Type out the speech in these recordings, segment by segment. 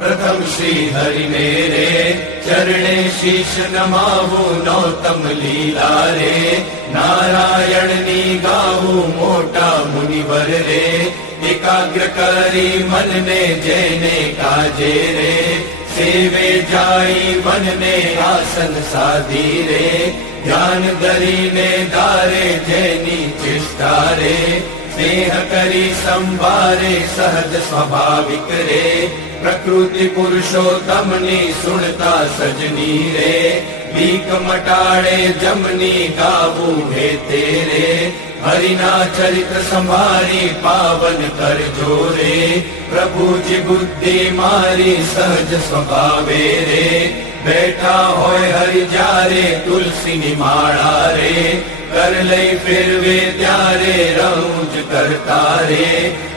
प्रथम श्री हरि मेरे चरणे शीश नमावु नौतम लीला रे नारायण नी गावु मोटा मुनिवर रे एकाग्र करी मन ने जेने काजे रे सेवे जाई मन ने आसन साधी रे ध्यान धरी ने दारे जेनी चेष्टा रे स्नेह करी संभारे सहज स्वाभाविक रे प्रकृति पुरुषोत्तम नी सुनता सजनी रे भीख मटाड़े जमनी गावू है तेरे हरिना चरित्र संभारी पावन कर जोरे प्रभु जी बुद्धि मारी सहज स्वभावे रे बैठा होय हरि जारे तुलसी निमाड़ा रे कर लई फिर वे त्यारे रौज करता रे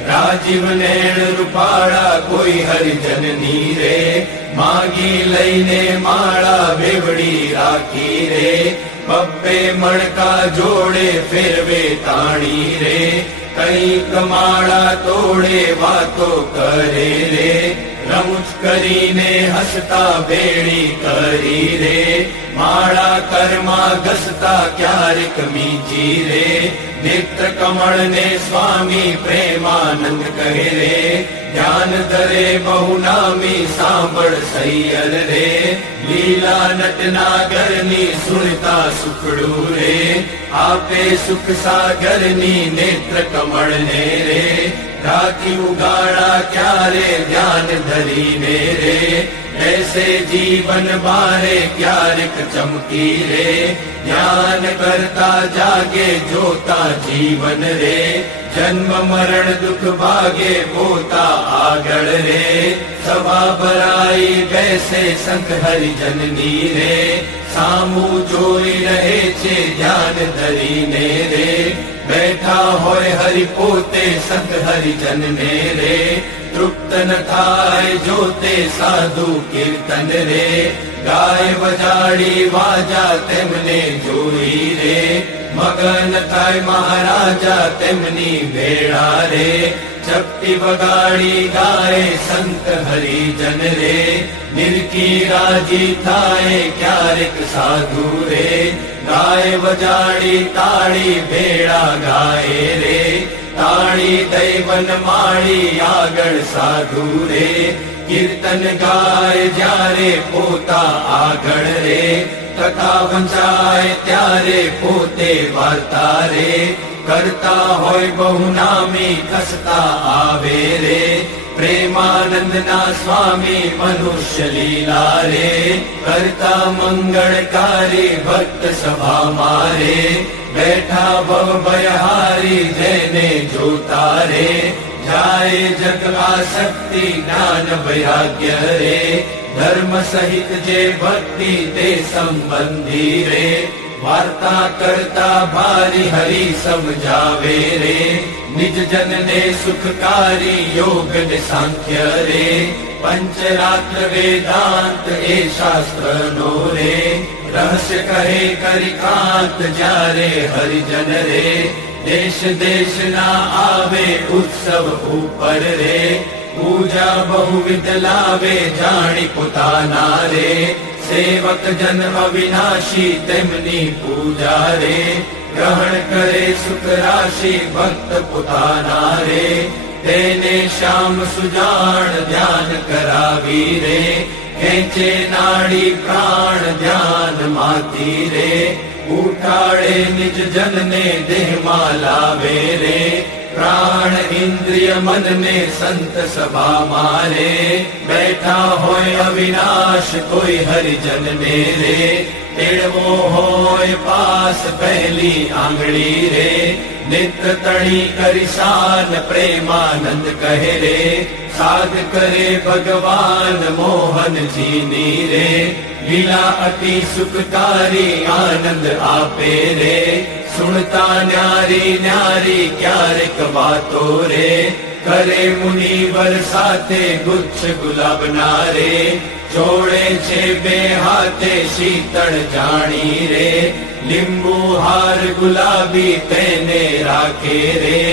राजीव नैण रूपाड़ा कोई हरि जननी रे मागी लईने माड़ा बेवड़ी राखी रे बब्बे मणका जोड़े फिर वे ताणी रे कई कमाड़ा तोड़े वातो करे रे रमुच करीने हसता बेड़ी करी रे माड़ा कर्मा घसता क्यारिक मीची रे नेत्र कमल ने स्वामी प्रेमानंद कहे रे ध्यान धरे बहुनामी सांबड़ सैयल रे लीला नटनागर नी सुनता सुखड़ू रे आपे सुख सागर नी नेत्र कमल ने रे राखी उगाड़ा क्यारे ध्यान धरी ने रे ऐसे जीवन बारे क्यारिक चमकी रे ध्यान करता जागे जोता जीवन रे जन्म मरण दुख भागे पोता आगड़ रे सभा भराई वैसे संत हरि जननी रे सामू जोई रहे छे ध्यान धरी ने रे बैठा होय हरि पोते संत हरि जन ने रे तृप्त न थाय जोते साधु कीर्तन रे गाय बजाड़ी वाजा तेमने जोई रे मगन थाय महाराजा तेमनी भेड़ा रे चपटी बगाड़ी गाय संत हरि जन रे निरकी राजी थाय क्यारिक साधु रे गाय बजाड़ी ताड़ी भेड़ा गाए रे ताड़ी दैवन माड़ी आगड़ साधु रे कीर्तन गाय जारे पोता आगड़ रे कथा वंचाए त्यारे पोते वार्ता रे करता होय बहुनामी कसता आवे रे प्रेमानंद ना स्वामी मनुष्य लीला रे करता मंगलकारी भक्त सभा मारे बैठा भव भयहारी जैने जोता रे जाए जग आसक्ति ज्ञान वैराग्य रे धर्म सहित जे भक्ति ते संबंधी रे वार्ता करता भारी हरि समझावे रे निज जन ने सुखकारी योग ने सांख्य रे पंचरात्र वेदांत ए शास्त्र नो रे रहस्य कहे करिकांत जारे हरिजन रे देश देश ना आवे उत्सव ऊपर रे पूजा बहुविध लावे जानी पुताना रे सेवक जन अविनाशी तेमनी पूजा रे ग्रहण करे सुख राशि भक्त पुताना रे तेने श्याम सुजान ध्यान करावी रे खेचे नाड़ी प्राण ध्यान माती रे उठाड़े निज जन ने देह मालावे रे प्राण इंद्रिय मन ने संत सभा मारे बैठा होय अविनाश कोई हरिजन ने रे तेड़वो होय पास पहली आंगड़ी रे नित्य तड़ी करिसान प्रेमानंद कहे रे साध करे भगवान मोहन जी नीरे लीला अति सुखकारी आनंद आपे रे सुनता न्यारी न्यारी क्यारिक बातो रे કરે મુનિવર સાથે ગુચ્છ ગુલાબના રે, જોડે છે બે હાથે શીતળ જાણી રે, લીંબુ હાર ગુલાબી તેને રાખે રે,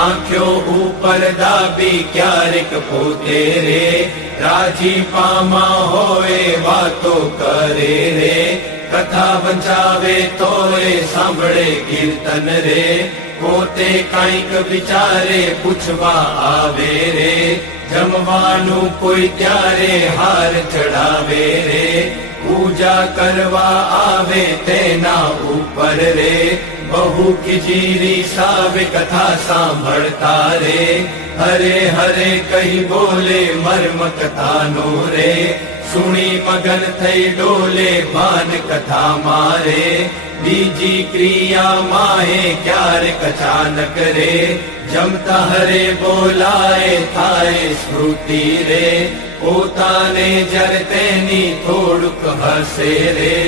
આંખ્યો ઉપર દાબી ક્યારેક પોતે રે, રાજીપામાં હોય વાતો કરે રે, કથા વંચાવે તોય સાંભળે કીર્તન રે, પોતે કંઈક વિચારે પૂછવા આવે રે, જમવાનું કોઈ ત્યારે હાર ચડાવે રે, પૂજા કરવા આવે તેના ઉપર રે, બહુ ખીજીરી સાવે કથા સાંભળતા રે, હરે હરે કહી બોલે મર્મ કથાનો રે, સુણી મગન થઈ ડોલે ભાન કથા મારે, બીજી ક્રિયા માહે ક્યારેક અચાનક રે, જમતા હરે બોલાય થાય સ્મૃતિ રે, પોતાને જર તેની થોડુંક હસે રે,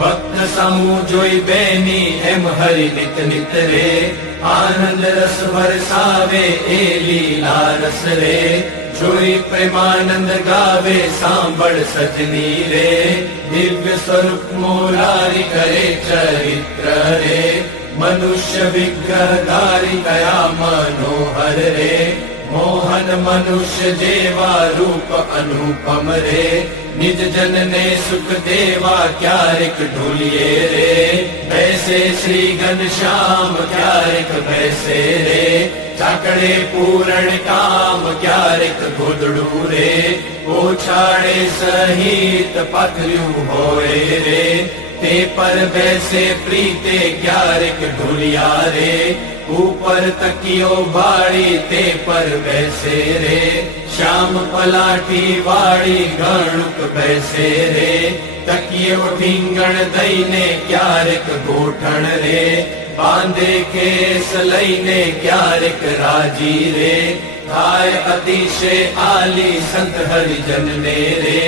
ભક્ત સમૂહ જોઈ બેની એમ હરિ નિત નિત રે, આનંદ રસ વરસાવે એ લીલા રસ રે, જોઈ પ્રેમાનંદ ગાવે સાંભળ સજની રે, દિવ્ય સ્વરૂપ મોરારી કરે ચરિત્ર રે, મનુષ્ય વિગ્રહ ધારી કયા મનોહર રે, મોહન મનુષ્ય જેવા રૂપ અનુપમ રે, નિજ જનને સુખ દેવા ક્યારેક ઢોલીએ રે, બેસે શ્રી ઘનશ્યામ ક્યારેક બેસે રે, ચાકડે પૂરણ કામ ક્યારેક ગોદડું રે, ઓછાડે સહિત પાથર્યું હોય રે, તે પર બેસે પ્રીતે ક્યારેક ઢોલિયા રે, ઉપર તકિયો ભાળી તે પર બેસે રે, શ્યામ પલાઠી વાળી ઘણુક બેસે રે, તકિયો ઢીંગણ દઈને ક્યારેક ગોઠણ રે, બાંધે કેસ લઈને ક્યારેક રાજી રે, થાય અતિશય આલી સંત હરિજનને રે,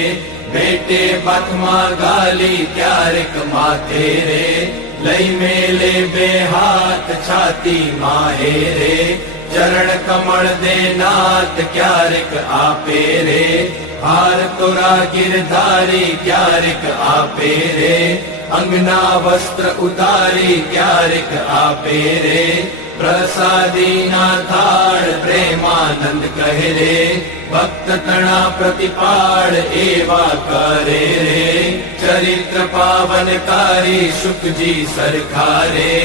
બેટે બાથમાં ગાલી ક્યારેક માથે રે, લઈ મેલે બે હાથ છાતી માહે રે, ચરણ કમળ દે નાથ ક્યારેક આપે રે, હાર તોરા ગિરધારી ક્યારેક આપે રે, અંગના વસ્ત્ર ઉતારી ક્યારેક આપે રે, પ્રસાદીના થાળ પ્રેમાનંદ કહે રે, ભક્ત તણા પ્રતિપાળ એવા કરે રે, ચરિત્ર પાવનકારી શુકજી સરખારે,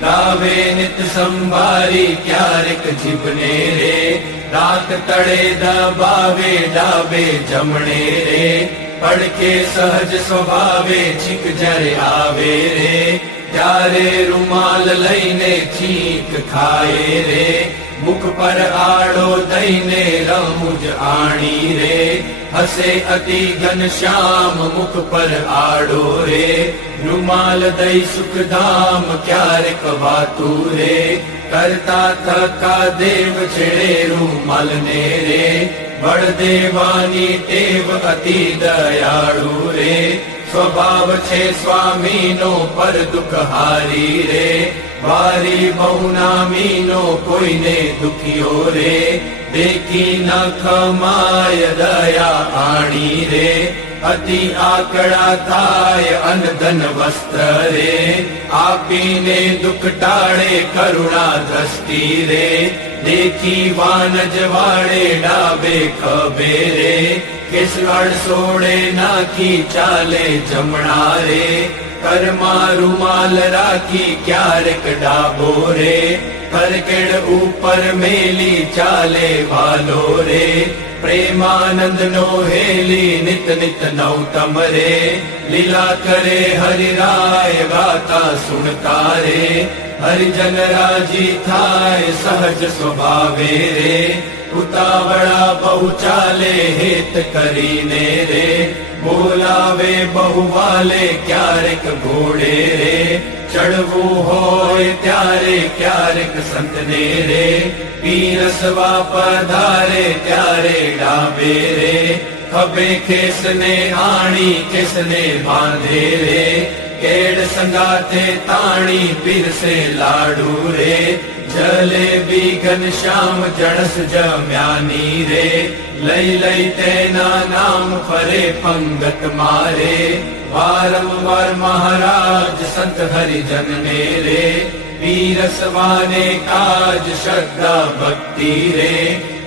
ગાવે નિત સંભારી ક્યારેક જીભને રે, રાત તળે દબાવે ડાબે જમણે રે, પડકે સહજ સ્વભાવે છીક જ્યારે આવે રે, ત્યારે રૂમાલ લઈને છીક ખાય રે, મુખ પર આડો દઈને રમૂજ આણી રે, હસે અતિ ઘનશ્યામ મુખ પર આડો રે, રૂમાલ દઈ સુખધામ ક્યારેક વાતું રે, કરતા થકા દેવ છેડે રૂમાલ ને રે, બળદેવાની ટેવ અતિ દયાળુ રે, સ્વભાવ છે સ્વામીનો પર દુઃખ હારી રે, વારી બહુ નામીનો કોઈને દુખ્યો રે, દેખી ન ખમાય દયા આણી રે, અતિ આકડા થાય અન ધન વસ્ત્ર રે, આપીને દુઃખ ટાળે કરુણા દ્રષ્ટિ રે, દેખી વાનજ વાળે ડાબે ખભે રે, કેસવાડ સોડે નાખી ચાલે જમણા રે, કરમાં રૂમાલ રાખી ક્યારેક ડાબો રે, કરકેડ ઉપર મેલી ચાલે વાલો રે, પ્રેમાનંદ નો હેલી નિત નિત નૌતમ રે, લીલા કરે હરિરાય ગાતા સુણતા રે, હરિજન રાજી થાય સહજ સ્વભાવે રે, ઉતાવળા બહુ ચાલે હેત કરીને રે, બોલાવે બહુ વાલે ક્યારેક ઘોડે રે, ચડવું હોય ત્યારે ક્યારેક સંતને રે, પીરસવા પધારે ત્યારે ડાબે રે, ખભે ખેસને આણી કેસને બાંધે રે, કેડ સંગાથે તાણી પીરસે લાડુ રે, जलेबी घनश्याम जणस जम्यानी रे लई लई तेना नाम फरे पंगत मारे वारंवार महाराज संत हरिजन ने रे पीरसवाने काज श्रद्धा भक्ति रे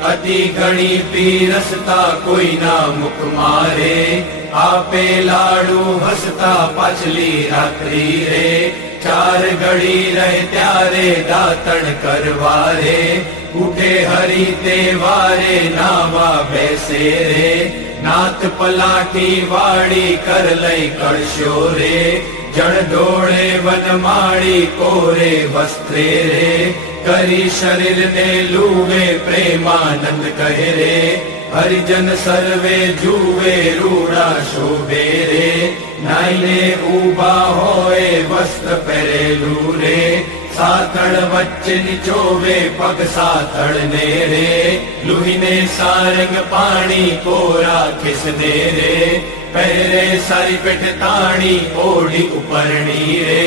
अति घणी पीरसता कोई ना मुख मारे आपे लाडू हसता पाछली रात्रि रे चार घड़ी रहे त्यारे दातण करवारे उठे हरि तेवारे नावा बैसे रे नाथ पलाटी वाड़ी कर लई कड़श्यो रे जड़ डोळे वनमाड़ी कोरे वस्त्रे रे करी शरीर ने लूवे प्रेमानंद कहे रे हरिजन सर्वे जुवे रूड़ा शोभे रे नाइने उबा होए वस्त्र पहरेलू रे साथड़ वच्चे निचोवे पग साथड़ ने रे लुहिने सारंग पानी कोरा खिसने रे पहरे सारी पेट ताणी ओढ़ी उपरणी रे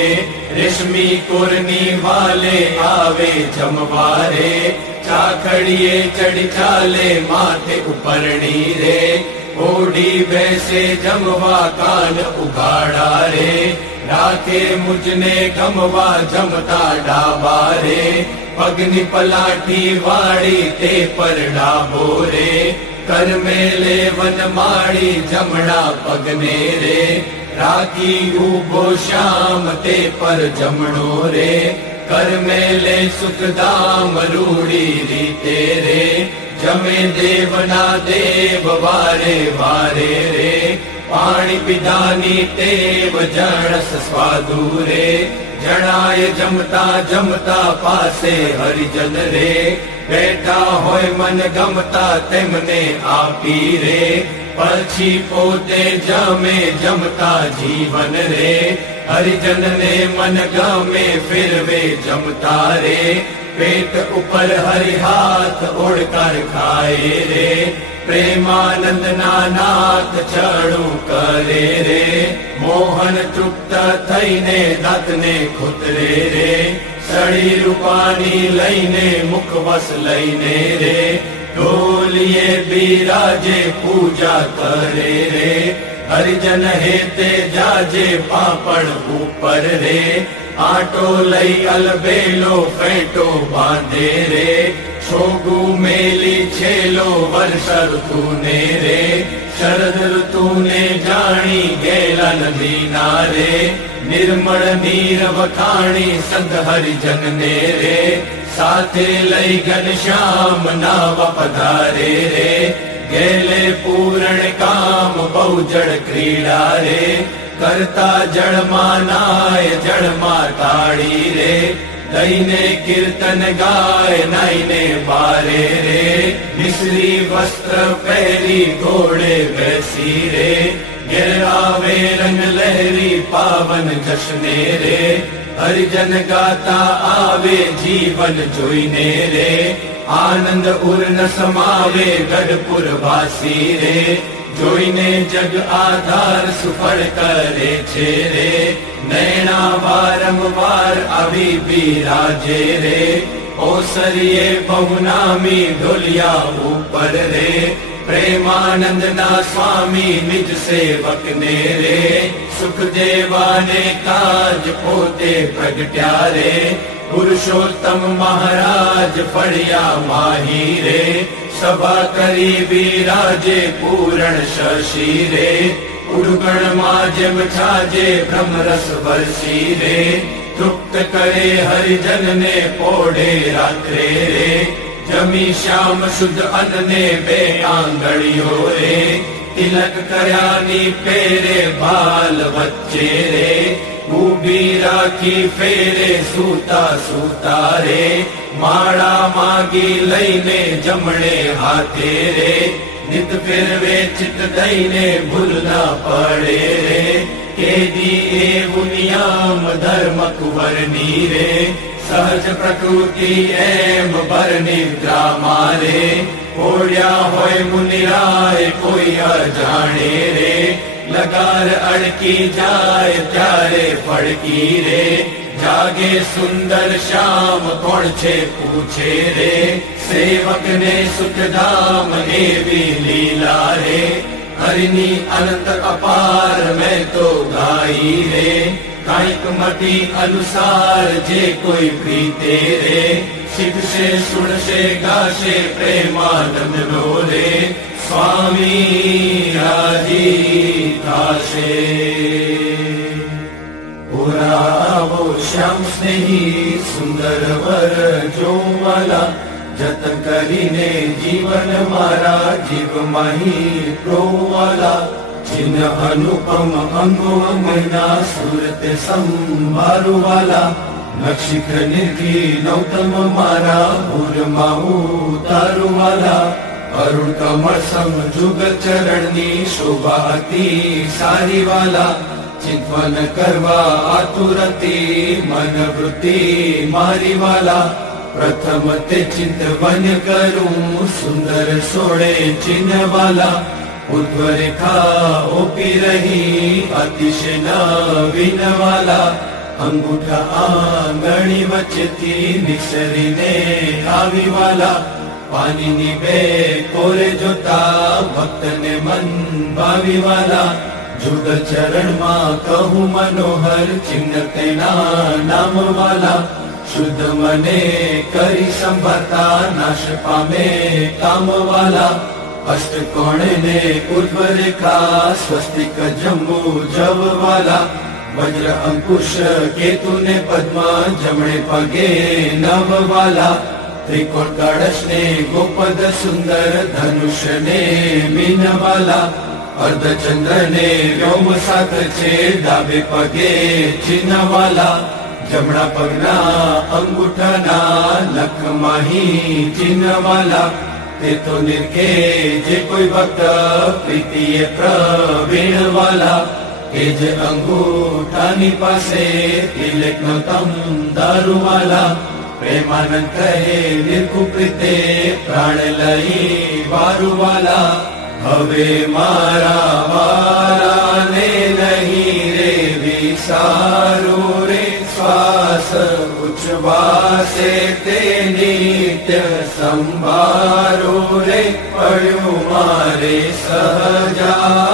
रेशमी कोरनी वाले आवे जमवारे चाखड़िए चढ़ी चाले माथे उपरणी रे ओढ़ी बैसे जमवा कान उगाड़ा रे राखे मुझने गमवा जमता डाबा रे पगनी पलाठी वाड़ी ते पर डाबो रे कर मेले वन माड़ी जमड़ा पगने रे राखी उबो श्याम ते पर जमणो रे कर मेले सुखदाम रूड़ी रीते रे जमे देवना देव वारे वारे रे पाणी पिदानी तेव जणस स्वादु रे जणाय जमता जमता पासे हरिजन रे बैठा होय मन गमता तेमने आपी रे पछी पोते जमे जमता जीवन रे हरिजन ने मन गमे फिर वे जमता रे पेट ऊपर हरि हाथ ओढ़कर खाए रे प्रेमानंद नाथ चढ़ू करे रे मोहन तृप्त थईने दातने खुतरे रे सड़ी रूपानी लईने मुखवस लईने रे ढोलिए बिराजे पूजा करे रे हरिजन हेते जाजे पापड़ ऊपर रे आटो लई अलबेलो फेटो बांधे रे छोगु मेली छेलो वर्ष ऋतुने रे शरद ऋतुने जानी गेला नदी नारे निर्मल नीर वखाणी संत हरिजन ने रे साथे लई घनश्याम नाव पधारे रे गेले पूरण काम बहुजड़ क्रीड़ा रे करता जड़ मानाय जड़ माताड़ी रे दईने कीर्तन गाय नाइने बारे रे मिश्री वस्त्र पहरी घोड़े वैसी रे गिरावे रंग लहरी पावन जश्ने रे हरिजन गाता आवे जीवन जोईने रे आनंद उर न समावे गढ़पुर वासी रे जोईने जग आधार सुफल करे छे रे नैना वारंवार अभी बिराजे रे ओसरिये बहुनामी ढोलिया ऊपर रे प्रेमानंद ना स्वामी निज सेवक ने रे सुख देवाने काज पोते प्रगट्या रे पुरुषोत्तम महाराज फड़िया माही रे सभा करी विराजे पूरण शशि रे उड़गण माजम छाजे ब्रह्मरस वर्षी रे तृप्त करे हरिजन ने पोढ़े रात्रे रे जमी श्याम शुद्ध अन्न ने बे आंगड़ियो रे तिलक करयानी पेरे बाल बच्चे रे ऊबी राखी फेरे सूता सूता रे माड़ा मागी लईने जमणे हाथे रे नित फिर वे चित दईने भूल न पड़े रे केदी एवं नियम धर्म कुवरनी रे सहज प्रकृति एम बर निद्रा मारे ओढ़िया होय मुनिराय कोई अजाणे रे लगार अड़की जाए त्यारे फड़की रे जागे सुंदर श्याम कोण छे पूछे रे, सेवक ने सुख धाम एवी लीला रे, हरिनी अनंत अपार मैं तो गाई रे, कांईक मती अनुसार जे कोई प्रीते रे, शिखशे सुनशे गाशे प्रेमानंद डोले, स्वामी राजी थाशे। पुरावो श्याम स्नेही सुंदर वर जोवाला, जतन करीने जीवन मारा जीव माही प्रोवाला, चिन्ह अनुपम अंगो अंगना सूरत संभारू वाला, नक्षिख निर्घी नौतम मारा भूर माहू तारू वाला, अरुण कमल सम जुगल चरणनी शोभा अति सारी वाला, चिंतवन करवा आतुरती मन वृत्ति मारी वाला, प्रथम ते चिंतवन करूं सुंदर सोड़े चिन्ह वाला, उर्ध्व रेखा ओपी रही अतिशय नवीन वाला, अंगूठा आंगणी वचती निसरीने आवी वाला, पानी नी बे कोरे जोता भक्त ने मन भावी वाला, जुगल चरण मा कहूं मनोहर चिन्ह तेना नाम वाला, शुद्ध मने करी संभाता नाश पामे काम वाला, अष्टकोण ने ऊर्ध्व रेखा स्वस्तिक जम्बू जव वाला, वज्र अंकुश केतु ने पद्मा जमणे पगे नव वाला, त्रिकोण कड़श ने गोपद सुंदर धनुष ने मीन वाला, अर्धचंद्र ने व्योम साथ छे डाबे पगे चिन्ह वाला, जमणा पगना अंगूठाना नख माही चिन्ह वाला, ते तो निरखे जे कोई भक्त प्रीतिए प्रवीण वाला, के जे अंगूठानी पासे तिलक नो तम दारू वाला, प्रेमानंद कहे निरखु प्रीते प्राण लई वारू वाला, हवे मारा वारा ने नहीं रे विसारू रे, श्वास उच्छ्वासे ते नित्य संभारो रे, पड्यो मारे सहजानंद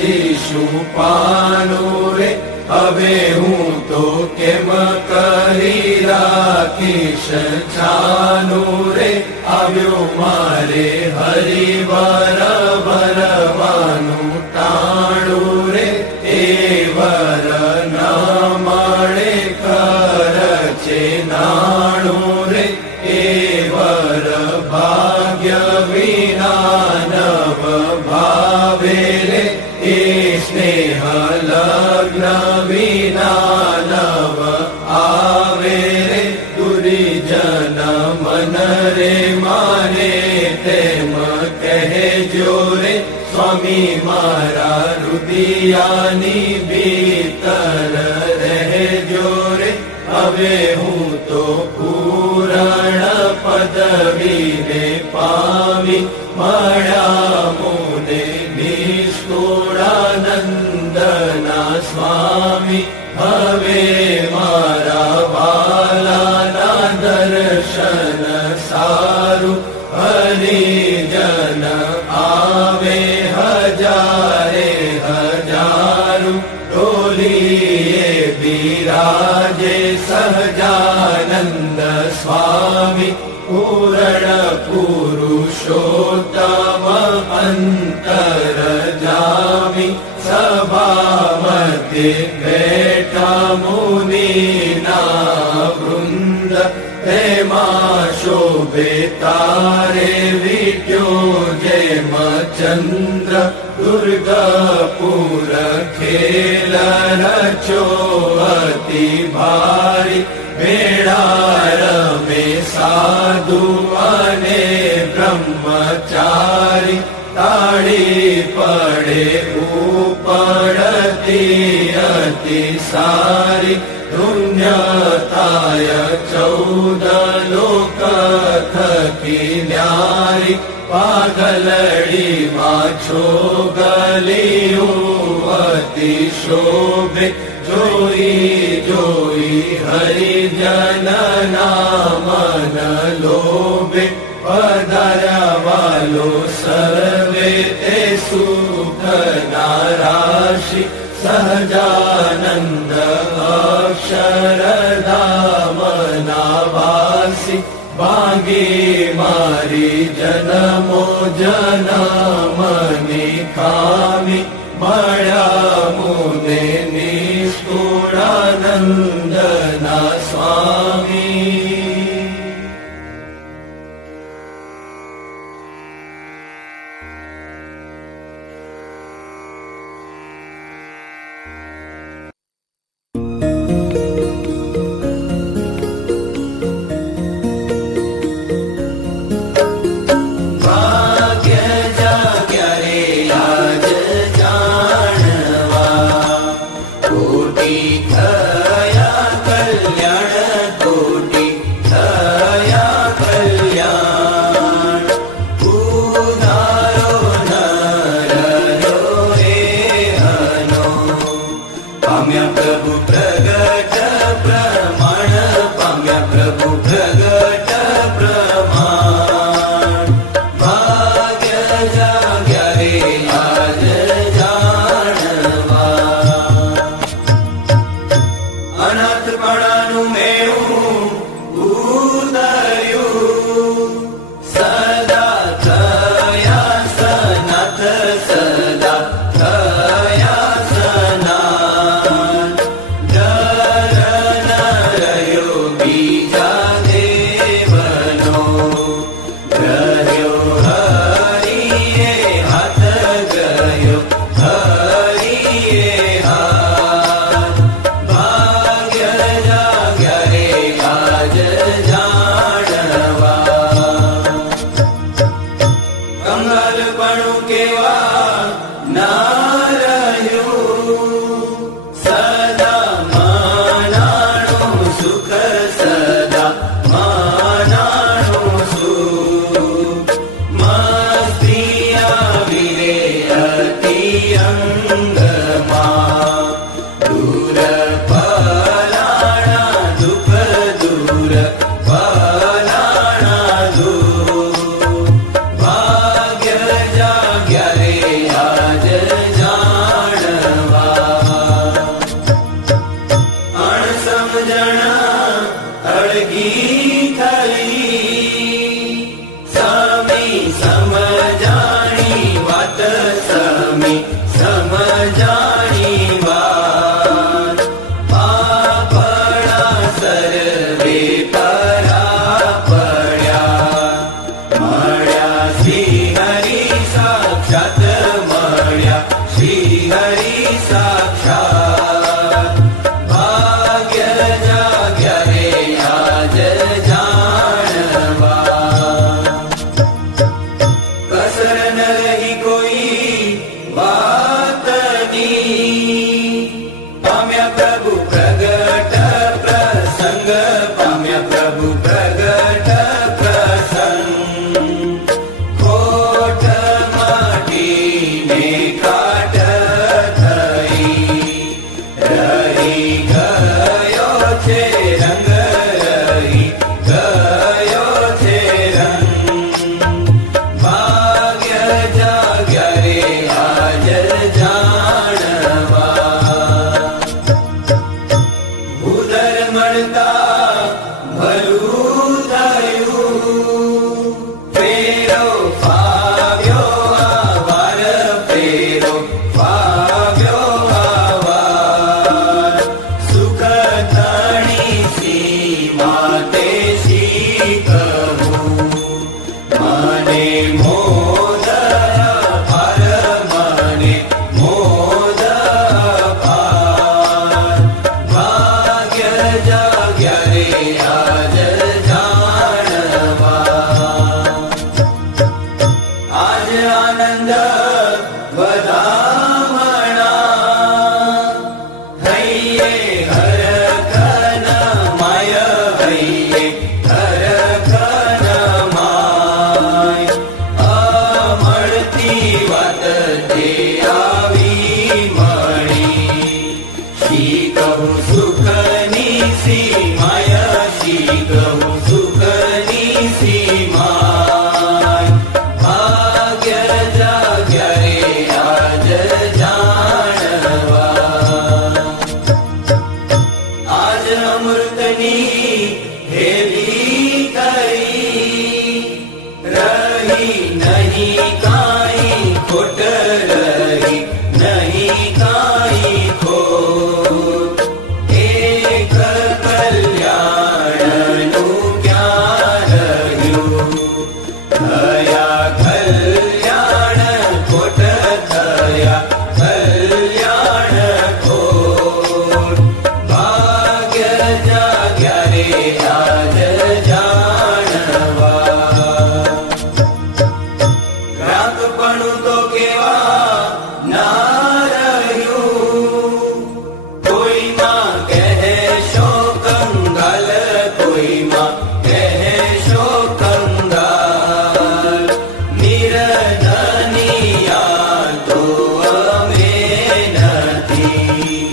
जीशु पानो रे, हवे हूँ तो केम करी राखीश छानो रे, आव्यो मारे हरिवर भरवानु टाणु रे, ए वर न मळे खरचे नाणु रे, ए वर भाग्य विना नव भावे रे, ए स्नेह लग्न विना नव आवे रे, दुरीजन मन रे माने तेम कहेजो रे, स्वामी मारा रुदियानी भीतर रहेजो रे, हवे हूँ तो पूरण पदवी रे पावी, मळ्या मुने निष्ठुरानंदना स्वामी, हवे मारा वालाना दर्शन सारू, हरिजन आवे हजारे हजारू, डोलीए विराजे सहजानंद स्वामी, पूरण पुरुषोत्तम अंतर जामी, सभा मध्य बैठा मुनीना वृंद, तेमा शोभे तारे विट्यो जयम चंद्र, दुर्गापुर खेल रचो अति भारी, मेळार में साधु अने ब्रह्मचारी, ताड़ी पड़े उपड़ती अति सारी, धुन्यताय 14 लोक थकी न्यारी, पागलड़ी माछो गलियों अति शोभे, જોઈ જોઈ હરિજન નામન લોભે પધાર્યા વાલો સર્વે તે સુખ નારાશી સહજાનંદ અક્ષરધામ નાવાસી ભાગી મારી જન્મો જન્મની ખામી મળ્યા મુને નિષ્ઠુરાનંદના સ્વામી. વાત તે આવી મળી શીખ નાકપણું તો કેવા ના રહ્યું. કોઈમાં કહેશો કંગાલ, કોઈમાં કહેશો કંગાલ. નિર્ધનિયા તો અમે નથી.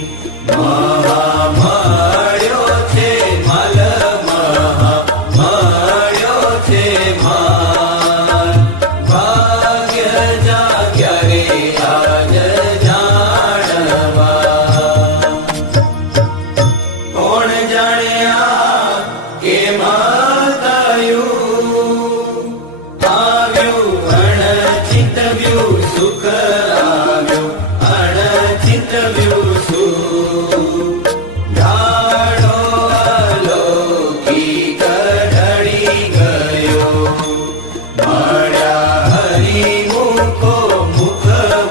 મળ્યો છે મલ, મળ્યો છે માલ. ભાગ્ય જાગ્યા રે આજ જાણવા. કોણ જાણ્યા કેમાં થયું. આવ્યું અણચિતવ્યું સુખ, આવ્યું અણચિતવ્યું સુખ. ઝાડો અલૌકિક ઢળી ગયો. મળ્યા હરિમુખો મુખ,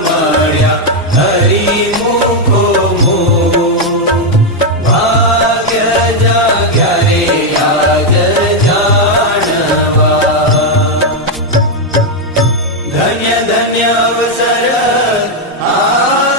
મળ્યા હરિમુખો મુખ. ભાગ્ય જાગ્યા રે આજ જાણવા. ધન્ય ધન્ય અવસર આ